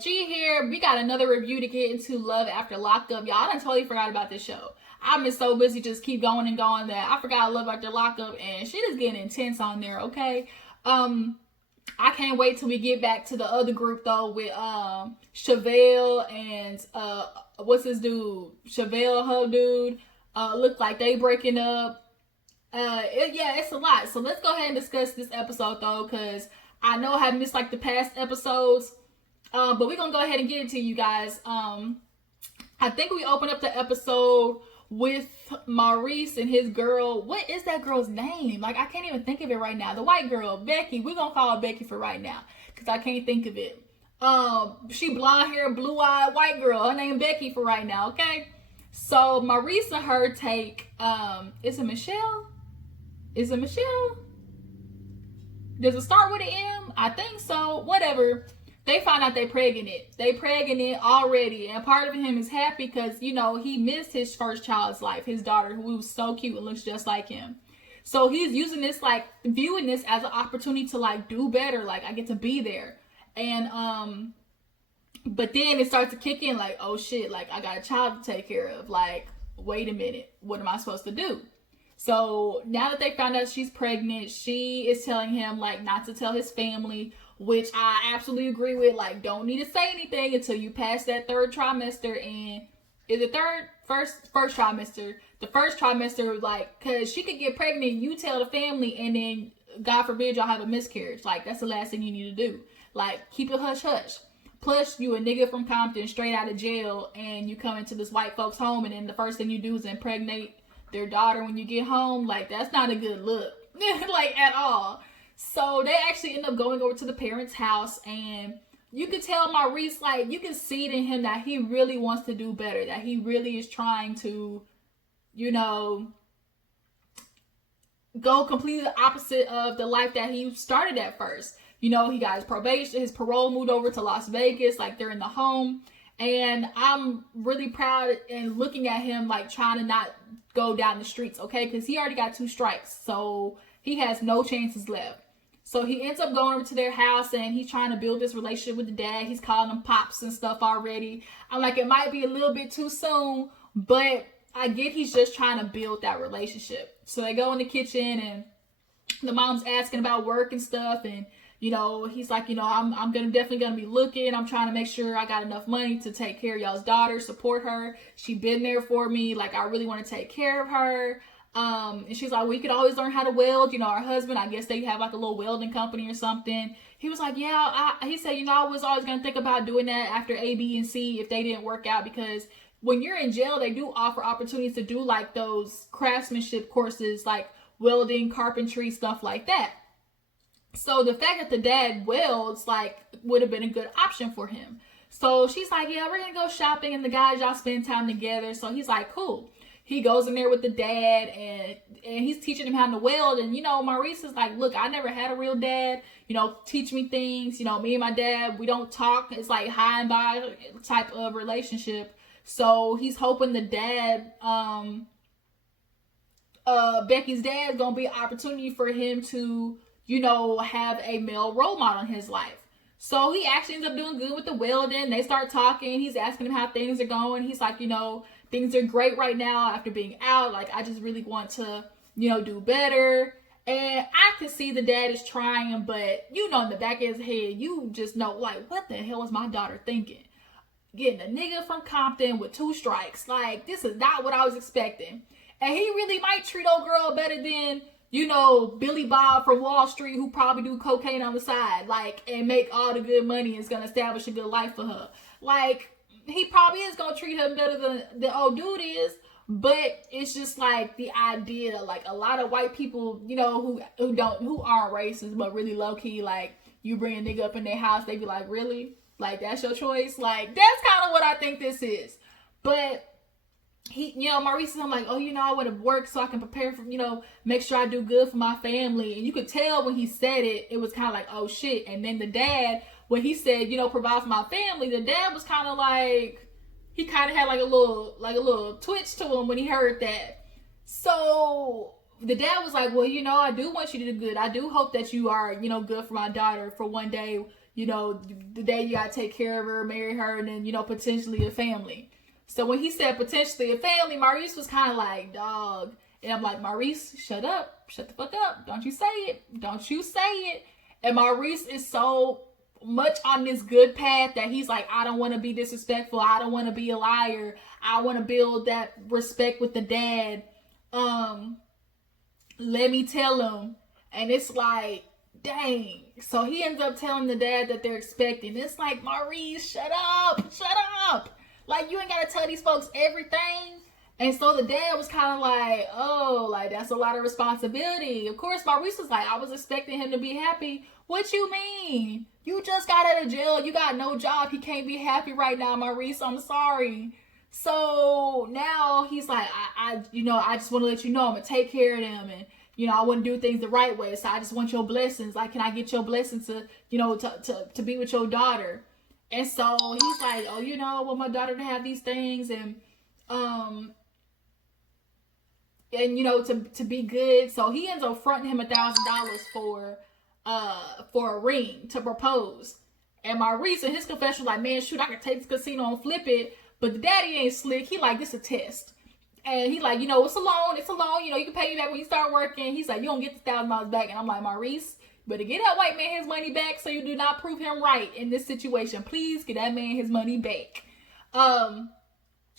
G here. We got another review to get into. Love After Lockup. Y'all, I done totally forgot about this show. I've been so busy just keep going and going that I forgot Love After Lockup, and shit is getting intense on there, okay? I can't wait till we get back to the other group though with Chevelle and what's this dude? Chevelle, her dude. Look like they breaking up. It's a lot. So let's go ahead and discuss this episode though, because I know I have missed like the past episodes. But we're gonna go ahead and get it to you guys. I think we open up the episode with Maurice and his girl. What is that girl's name? Like, I can't even think of it right now. The white girl, Becky. We're gonna call her Becky for right now, because I can't think of it. She blonde hair, blue-eyed white girl. Her name Becky for right now, okay? So Maurice and her take, is it Michelle? Is it Michelle? Does it start with an M? I think so. Whatever. They find out they pregnant. They pregnant already. And part of him is happy because, you know, he missed his first child's life. His daughter, who was so cute and looks just like him. So he's using this, like, viewing this as an opportunity to, like, do better. Like, I get to be there. And, but then it starts to kick in, like, oh shit, like, I got a child to take care of. Like, wait a minute. What am I supposed to do? So now that they found out she's pregnant, she is telling him, like, not to tell his family, which I absolutely agree with. Like, don't need to say anything until you pass that third trimester. And is it first trimester? The first trimester, like, because she could get pregnant, you tell the family, and then God forbid y'all have a miscarriage. Like, that's the last thing you need to do. Like, keep it hush hush. Plus, you a nigga from Compton, straight out of jail, and you come into this white folks home, and then the first thing you do is impregnate their daughter when you get home. Like, that's not a good look. Like, at all. So they actually end up going over to the parents' house, and you can tell Maurice, like, you can see it in him that he really wants to do better, that he really is trying to, you know, go completely the opposite of the life that he started at first. You know, he got his probation, his parole moved over to Las Vegas, like, they're in the home, and I'm really proud and looking at him, like, trying to not go down the streets, okay, because he already got 2 strikes, so he has no chances left. So he ends up going over to their house, and he's trying to build this relationship with the dad. He's calling them pops and stuff already. I'm like, it might be a little bit too soon, but I get he's just trying to build that relationship. So they go in the kitchen, and the mom's asking about work and stuff, and, you know, he's like, you know, I'm definitely gonna be looking. I'm trying to make sure I got enough money to take care of y'all's daughter, support her. She been there for me. Like, I really want to take care of her. And she's like, well, you could always learn how to weld. You know, our husband, I guess they have like a little welding company or something. He was like, yeah, he said, you know, I was always going to think about doing that after A, B, and C if they didn't work out, because when you're in jail, they do offer opportunities to do like those craftsmanship courses, like welding, carpentry, stuff like that. So the fact that the dad welds, like, would have been a good option for him. So she's like, yeah, we're going to go shopping, and the guys, y'all spend time together. So he's like, cool. He goes in there with the dad, and he's teaching him how to weld. And, you know, Maurice is like, look, I never had a real dad. You know, teach me things. You know, me and my dad, we don't talk. It's like high and by type of relationship. So he's hoping the dad, Becky's dad, is going to be an opportunity for him to, you know, have a male role model in his life. So he actually ends up doing good with the welding. They start talking. He's asking him how things are going. He's like, you know, things are great right now after being out. Like, I just really want to, you know, do better. And I can see the dad is trying, but, you know, in the back of his head, you just know, like, what the hell is my daughter thinking? Getting a nigga from Compton with 2 strikes. Like, this is not what I was expecting. And he really might treat old girl better than, you know, Billy Bob from Wall Street, who probably do cocaine on the side, like, and make all the good money and is going to establish a good life for her. Like, he probably is going to treat her better than the old dude is, but it's just like the idea, like, a lot of white people, you know, who aren't racist, but really low key, like, you bring a nigga up in their house, they be like, really? Like, that's your choice? Like, that's kind of what I think this is. But he, you know, Maurice is, I'm like, oh, you know, I would have worked so I can prepare for, you know, make sure I do good for my family. And you could tell when he said it, it was kind of like, oh shit. And then the dad, when he said, you know, provide for my family, the dad was kind of like, he kind of had like a little twitch to him when he heard that. So the dad was like, well, you know, I do want you to do good. I do hope that you are, you know, good for my daughter for one day, you know, the day you gotta take care of her, marry her, and then, you know, potentially a family. So when he said potentially a family, Maurice was kind of like, dog. And I'm like, Maurice, shut up. Shut the fuck up. Don't you say it. Don't you say it. And Maurice is so much on this good path that he's like, I don't want to be disrespectful. I don't want to be a liar. I want to build that respect with the dad. Let me tell him. And it's like, dang. So he ends up telling the dad that they're expecting. It's like, Maurice, shut up. Shut up. Like, you ain't got to tell these folks everything. And so the dad was kind of like, oh, like, that's a lot of responsibility. Of course, Maurice was like, I was expecting him to be happy. What you mean? You just got out of jail. You got no job. He can't be happy right now, Maurice. I'm sorry. So now he's like, I just want to let you know I'm going to take care of them. And, you know, I want to do things the right way. So I just want your blessings. Like, can I get your blessings to, you know, to be with your daughter? And so he's like, oh, you know, I want my daughter to have these things. And you know, to be good. So he ends up fronting him $1,000 for a ring to propose. And Maurice in his confession was like, man, shoot, I could take this casino and flip it. But the daddy ain't slick. He like, this a test. And he like, you know, it's a loan. It's a loan. You know, you can pay me back when you start working. He's like, you don't get the $1,000 back. And I'm like, Maurice, you better get that white man his money back so you do not prove him right in this situation. Please get that man his money back.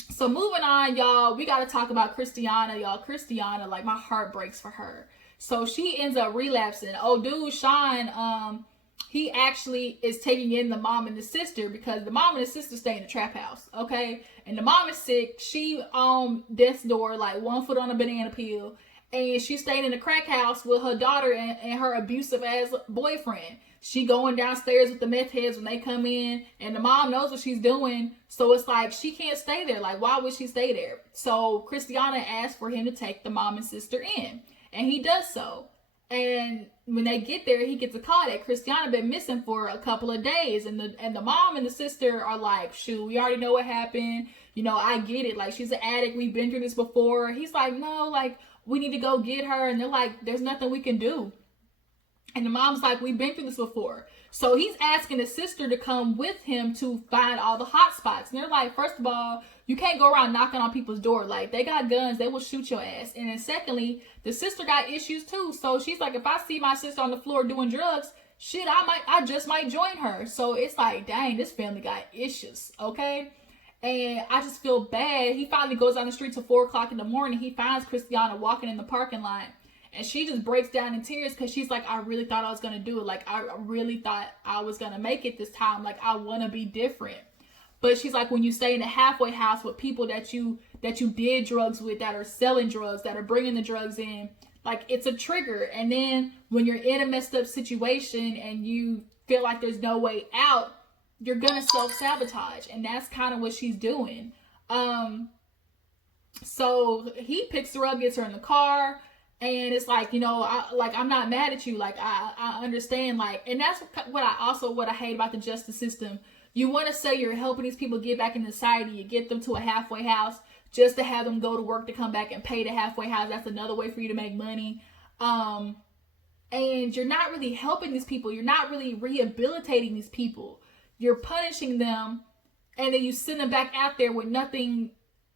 So moving on, y'all, we got to talk about Kristiana, y'all. Kristiana, like, my heart breaks for her. So she ends up relapsing. Oh, dude, Sean, he actually is taking in the mom and the sister because the mom and the sister stay in the trap house, okay? And the mom is sick. She on death's door, like 1 foot on a banana peel. And she stayed in the crack house with her daughter and her abusive ass boyfriend. She going downstairs with the meth heads when they come in, and the mom knows what she's doing. So it's like, she can't stay there. Like, why would she stay there? So Kristiana asked for him to take the mom and sister in, and he does so. And when they get there, he gets a call that Kristiana been missing for a couple of days. And the mom and the sister are like, shoot, we already know what happened. You know, I get it. Like, she's an addict. We've been through this before. He's like, no, like, we need to go get her. And they're like, there's nothing we can do. And the mom's like, we've been through this before. So he's asking the sister to come with him to find all the hot spots. And they're like, first of all, you can't go around knocking on people's door. Like, they got guns. They will shoot your ass. And then secondly, the sister got issues too. So she's like, if I see my sister on the floor doing drugs, shit, I just might join her. So it's like, dang, this family got issues, okay? And I just feel bad. He finally goes on the street till 4 o'clock in the morning. He finds Kristiana walking in the parking lot. And she just breaks down in tears because she's like, I really thought I was going to do it. Like, I really thought I was going to make it this time. Like, I want to be different. But she's like, when you stay in a halfway house with people that you did drugs with, that are selling drugs, that are bringing the drugs in, like, it's a trigger. And then when you're in a messed up situation and you feel like there's no way out, you're going to self-sabotage. And that's kind of what she's doing. So he picks her up, gets her in the car. And it's like, you know, I'm not mad at you. Like, I understand. Like, and that's what I hate about the justice system. You want to say you're helping these people get back in society. You get them to a halfway house just to have them go to work to come back and pay the halfway house. That's another way for you to make money. And you're not really helping these people. You're not really rehabilitating these people. You're punishing them. And then you send them back out there with nothing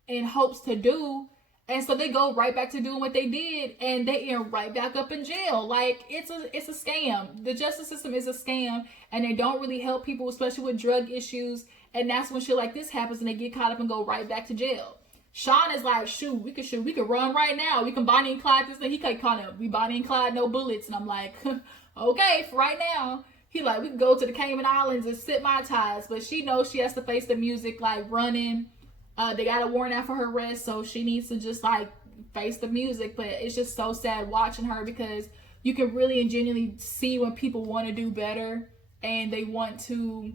in hopes to do. And so they go right back to doing what they did, and they end right back up in jail. Like, it's a scam. The justice system is a scam, and they don't really help people, especially with drug issues. And that's when shit like this happens, and they get caught up and go right back to jail. Sean is like, shoot, we could run right now. We can Bonnie and Clyde this thing. He could call it, we Bonnie and Clyde, no bullets. And I'm like, okay, for right now. He like, we can go to the Cayman Islands and sip my ties. But she knows she has to face the music, like, running. They got a warrant out for her arrest, so she needs to just, like, face the music. But it's just so sad watching her because you can really and genuinely see when people want to do better and they want to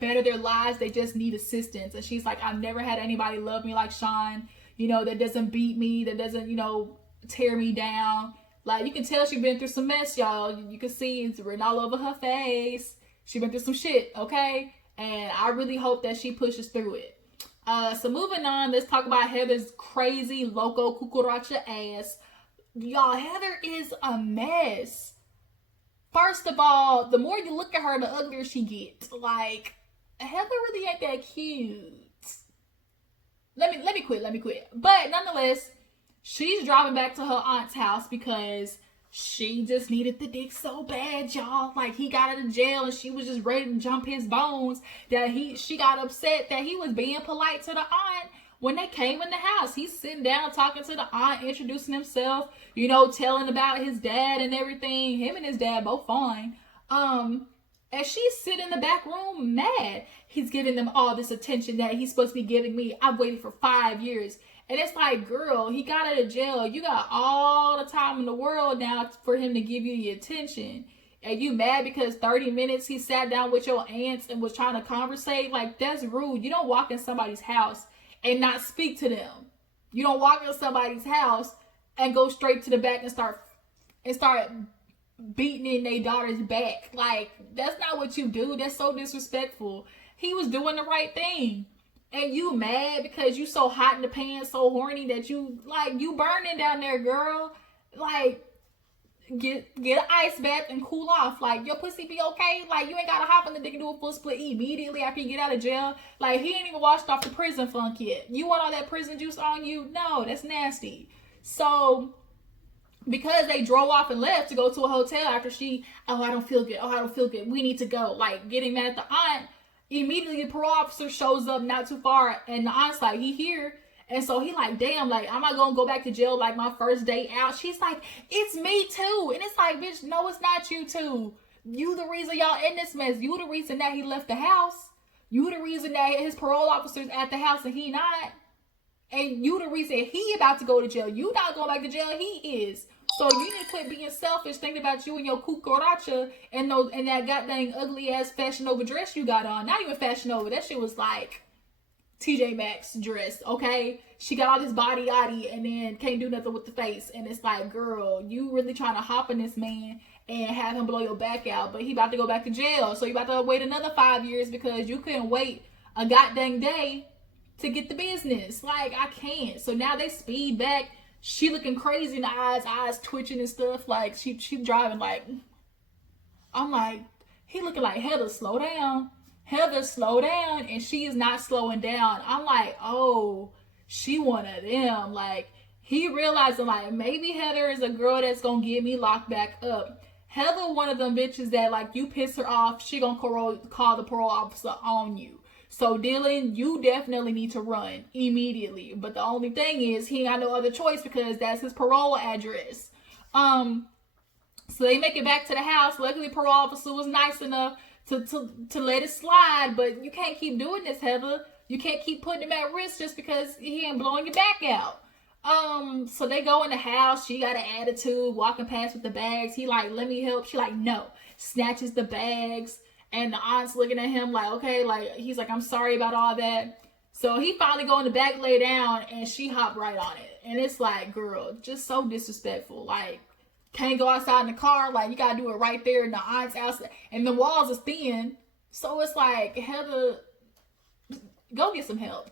better their lives. They just need assistance. And she's like, I've never had anybody love me like Sean, you know, that doesn't beat me, that doesn't, you know, tear me down. Like, you can tell she's been through some mess, y'all. You can see it's written all over her face. She been through some shit, okay? And I really hope that she pushes through it. So moving on, let's talk about Heather's crazy loco cucaracha ass. Y'all, Heather is a mess. First of all, the more you look at her, the uglier she gets. Like, Heather really ain't that cute. Let me quit. But nonetheless, she's driving back to her aunt's house because she just needed the dick so bad, y'all. Like, he got out of jail and she was just ready to jump his bones that she got upset that he was being polite to the aunt when they came in the house. He's sitting down talking to the aunt, introducing himself, you know, telling about his dad and everything. Him and his dad both fine. And she's sitting in the back room mad. He's giving them all this attention that he's supposed to be giving me. I've waited for 5 years. And it's like, girl, he got out of jail. You got all the time in the world now for him to give you the attention. And you mad because 30 minutes he sat down with your aunts and was trying to conversate? Like, that's rude. You don't walk in somebody's house and not speak to them. You don't walk in somebody's house and go straight to the back and start beating in their daughter's back. Like, that's not what you do. That's so disrespectful. He was doing the right thing. And you mad because you so hot in the pants, so horny that you burning down there, girl. Like, get an ice bath and cool off. Like, your pussy be okay? Like, you ain't gotta hop in the dick and do a full split immediately after you get out of jail. Like, he ain't even washed off the prison funk yet. You want all that prison juice on you? No, that's nasty. So, because they drove off and left to go to a hotel after I don't feel good. We need to go. Like, getting mad at the aunt. Immediately the parole officer shows up not too far and the aunt's like, he here. And so he like, damn, like, am I gonna go back to jail like my first day out? She's like, it's me too. And it's like, bitch, no, it's not you too. You the reason y'all in this mess. You the reason that he left the house. You the reason that his parole officer's at the house and he not. And you the reason he about to go to jail. You not going back to jail, he is. So you need to quit being selfish, thinking about you and your cucaracha and that goddamn ugly ass Fashion Nova dress you got on. Not even Fashion Nova. That shit was like TJ Maxx dress, okay? She got all this body yaddy and then can't do nothing with the face. And it's like, girl, you really trying to hop on this man and have him blow your back out. But he about to go back to jail. So you about to wait another 5 years because you couldn't wait a goddamn day to get the business. Like, I can't. So now they speed back. She looking crazy in the eyes twitching and stuff. Like, she driving like, I'm like, he looking like, Heather, slow down. Heather, slow down. And she is not slowing down. I'm like, oh, she one of them. Like, he realizing like, maybe Heather is a girl that's gonna get me locked back up. Heather one of them bitches that like, you piss her off, she gonna call the parole officer on you. So Dylan, you definitely need to run immediately. But the only thing is, he ain't got no other choice because that's his parole address. So they make it back to the house. Luckily, parole officer was nice enough to let it slide. But you can't keep doing this, Heather. You can't keep putting him at risk just because he ain't blowing your back out. So they go in the house. She got an attitude, walking past with the bags. He like, let me help. She like, no. Snatches the bags. And the aunt's looking at him like, okay, like, he's like, I'm sorry about all that. So he finally go in the back, lay down, and she hopped right on it. And it's like, girl, just so disrespectful. Like, can't go outside in the car. Like, you gotta do it right there in the aunt's house. And the walls is thin. So it's like, Heather, go get some help.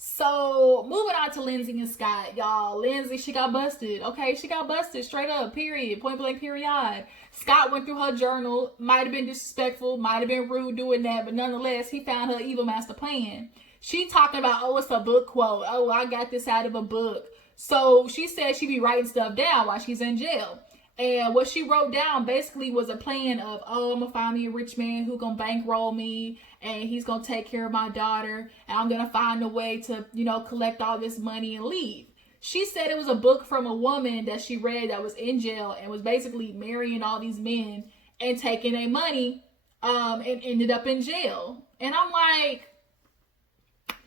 So, moving on to Lindsay and Scott, y'all. Lindsay, she got busted. Okay, she got busted straight up, period. Point blank, period. Scott went through her journal. Might have been disrespectful, might have been rude doing that, but nonetheless, he found her evil master plan. She talking about, oh, it's a book quote. Oh, I got this out of a book. So, she said she be writing stuff down while she's in jail. And what she wrote down basically was a plan of, oh, I'm going to find me a rich man who going to bankroll me. And he's going to take care of my daughter. And I'm going to find a way to, you know, collect all this money and leave. She said it was a book from a woman that she read that was in jail and was basically marrying all these men and taking their money and ended up in jail. And I'm like,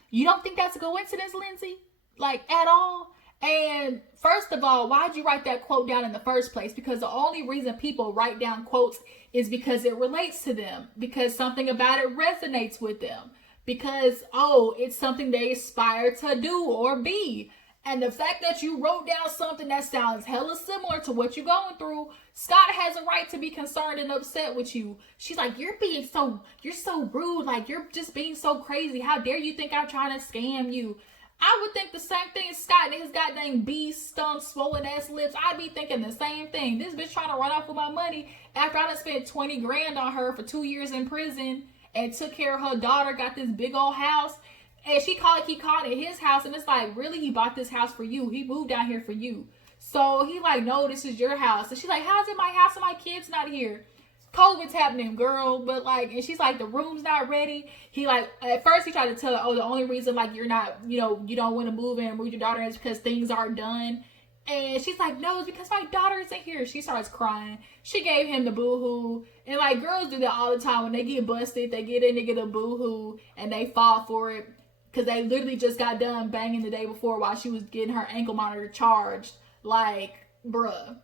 you don't think that's a coincidence, Lindsay? Like, at all? And first of all, why'd you write that quote down in the first place? Because the only reason people write down quotes is because it relates to them. Because something about it resonates with them. Because, oh, it's something they aspire to do or be. And the fact that you wrote down something that sounds hella similar to what you're going through, Scott has a right to be concerned and upset with you. She's like, you're so rude. Like, you're just being so crazy. How dare you think I'm trying to scam you? I would think the same thing. Scott and his goddamn beast, stunk, swollen ass lips. I'd be thinking the same thing. This bitch trying to run off with my money after I done spent 20 grand on her for 2 years in prison and took care of her daughter, got this big old house. And keep calling it his house. And it's like, really? He bought this house for you. He moved down here for you. So he like, no, this is your house. And she's like, how's it my house and my kids not here? COVID's happening, girl. But like, and she's like, the room's not ready. He like, at first he tried to tell her, oh, the only reason like you're not, you don't want to move in and move your daughter is because things aren't done. And she's like, no, it's because my daughter isn't here. She starts crying. She gave him the boo-hoo. And like, girls do that all the time. When they get busted, they get a nigga the boo-hoo and they fall for it. Because they literally just got done banging the day before while she was getting her ankle monitor charged. Like, bruh.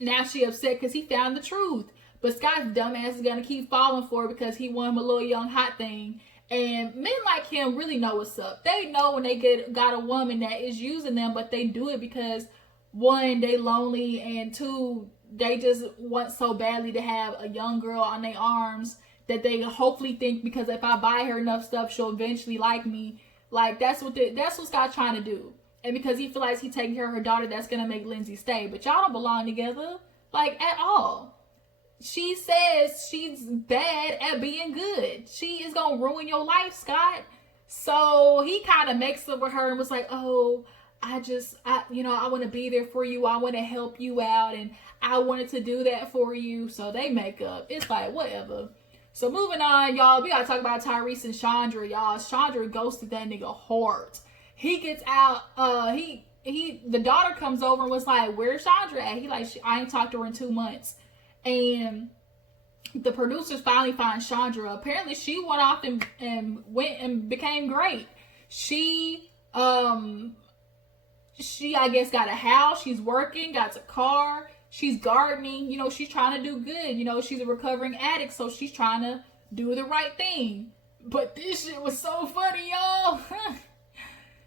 Now she upset because he found the truth. But Scott's dumbass is going to keep falling for it because he won him a little young hot thing. And men like him really know what's up. They know when they got a woman that is using them, but they do it because, one, they lonely, and two, they just want so badly to have a young girl on their arms that they hopefully think because if I buy her enough stuff, she'll eventually like me. Like, that's what Scott's trying to do. And because he feels like he's taking care of her daughter, that's going to make Lindsay stay. But y'all don't belong together, like, at all. She says she's bad at being good. She is going to ruin your life, Scott. So he kind of makes up with her and was like, oh, I want to be there for you. I want to help you out. And I wanted to do that for you. So they make up. It's like, whatever. So moving on, y'all, we got to talk about Tyrese and Chandra, y'all. Chandra ghosted that nigga hard. He gets out, the daughter comes over and was like, where's Chandra at? He like, I ain't talked to her in 2 months. And the producers finally find Chandra. Apparently she went off and went and became great. She I guess got a house, she's working, got a car, she's gardening, she's trying to do good. She's a recovering addict, so she's trying to do the right thing. But this shit was so funny, y'all.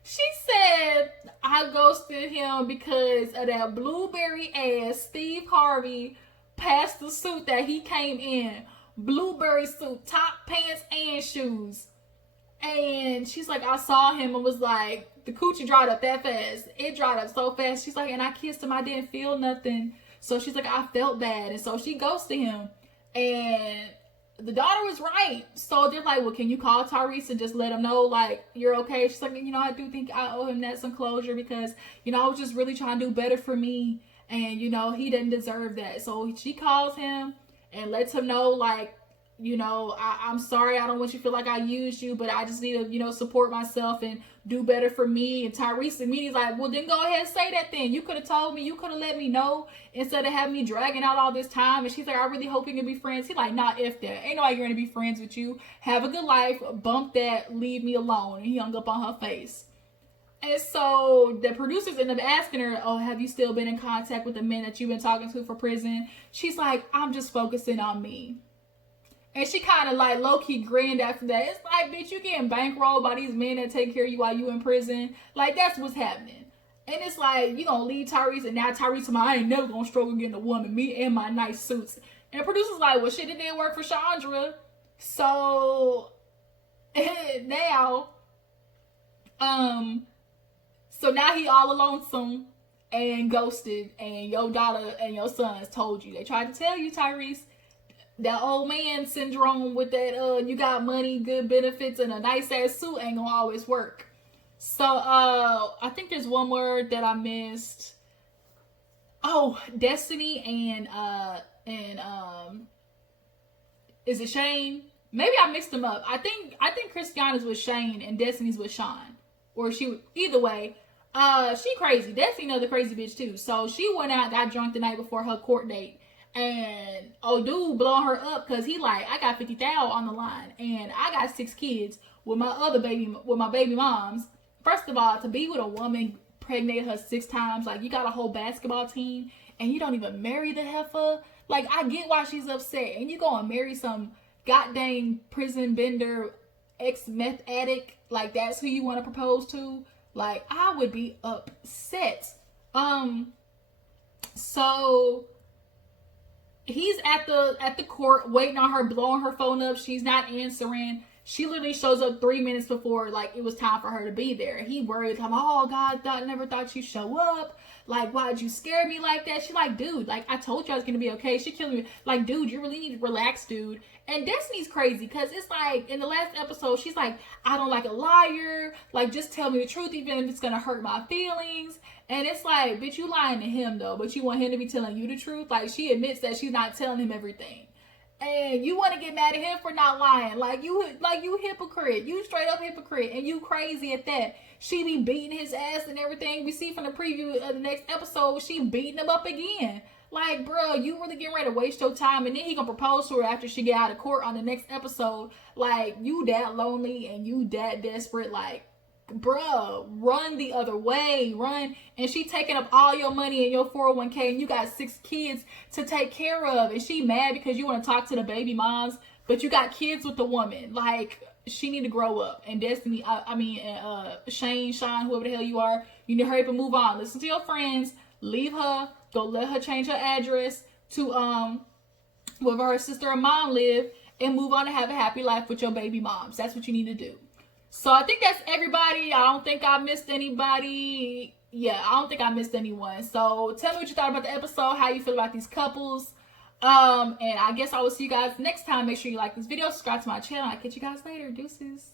She said, I ghosted him because of that blueberry ass Steve Harvey pastel suit that he came in. Blueberry suit, top, pants, and shoes. And she's like, I saw him and was like, the coochie dried up that fast. It dried up so fast. She's like, and I kissed him. I didn't feel nothing. So she's like, I felt bad. And so she ghosted him. And the daughter was right. So they're like, well, can you call Tyrese and just let him know, like, you're okay? She's like, I do think I owe him that some closure because, I was just really trying to do better for me. And, he didn't deserve that. So she calls him and lets him know, like, I'm sorry. I don't want you to feel like I used you, but I just need to, support myself and do better for me. And Tyrese immediately like, well, then go ahead and say that then. You could have told me. You could have let me know instead of having me dragging out all this time. And she's like, I really hope we can be friends. He's like, nah, if that. Ain't no way you're going to be friends with you. Have a good life. Bump that. Leave me alone. And he hung up on her face. And so the producers end up asking her, oh, have you still been in contact with the men that you've been talking to for prison? She's like, I'm just focusing on me. And she kind of like low-key grinned after that. It's like, bitch, you getting bankrolled by these men that take care of you while you in prison. Like, that's what's happening. And it's like, you gonna leave Tyrese, and now Tyrese, I ain't never gonna struggle getting a woman. Me and my nice suits. And the producer's like, well, shit, it didn't work for Chandra. So, now, so now he all lonesome and ghosted, and your daughter and your sons told you. They tried to tell you, Tyrese. That old man syndrome with that, you got money, good benefits, and a nice ass suit ain't gonna always work. So, I think there's one word that I missed. Oh, Destiny and is it Shane? Maybe I mixed them up. I think Kristiana's with Shane and Destiny's with Sean. Or either way, she crazy. Destiny another crazy bitch too. So she went out, got drunk the night before her court date. And dude blowing her up because he like, I got 50,000 on the line and I got 6 kids with my baby moms. First of all, to be with a woman, pregnant her 6 times, like you got a whole basketball team and you don't even marry the heifer. Like, I get why she's upset. And you go and marry some goddamn prison bender, ex-meth addict. Like, that's who you want to propose to. Like, I would be upset. So he's at the court waiting on her, blowing her phone up. She's not answering. She literally shows up 3 minutes before like it was time for her to be there. He worried, I'm, oh God, never thought you'd show up. Like, why'd you scare me like that? She like, dude, like I told you I was gonna be okay. She killing me. Like, dude, you really need to relax, dude. And Destiny's crazy because it's like in the last episode, she's like, I don't like a liar. Like, just tell me the truth, even if it's gonna hurt my feelings. And it's like, bitch, you lying to him though, but you want him to be telling you the truth. Like, she admits that she's not telling him everything. And you want to get mad at him for not lying. Like you hypocrite. You straight up hypocrite. And you crazy at that. She be beating his ass and everything. We see from the preview of the next episode, she beating him up again. Like, bro, you really getting ready to waste your time. And then he gonna propose to her after she get out of court on the next episode. Like, you that lonely and you that desperate. Like, bruh, run the other way, run. And she taking up all your money in your 401k and you got 6 kids to take care of, and she mad because you want to talk to the baby moms, but you got kids with the woman. Like, she need to grow up. And Destiny, Sean, whoever the hell you are, you need to hurry up and move on. Listen to your friends, leave her, go let her change her address to wherever her sister or mom live, and move on and have a happy life with your baby moms. That's what you need to do. So I think that's everybody. I don't think I missed anybody. Yeah, I don't think I missed anyone. So tell me what you thought about the episode, how you feel about these couples. And I guess I will see you guys next time. Make sure you like this video, subscribe to my channel. I'll catch you guys later. Deuces.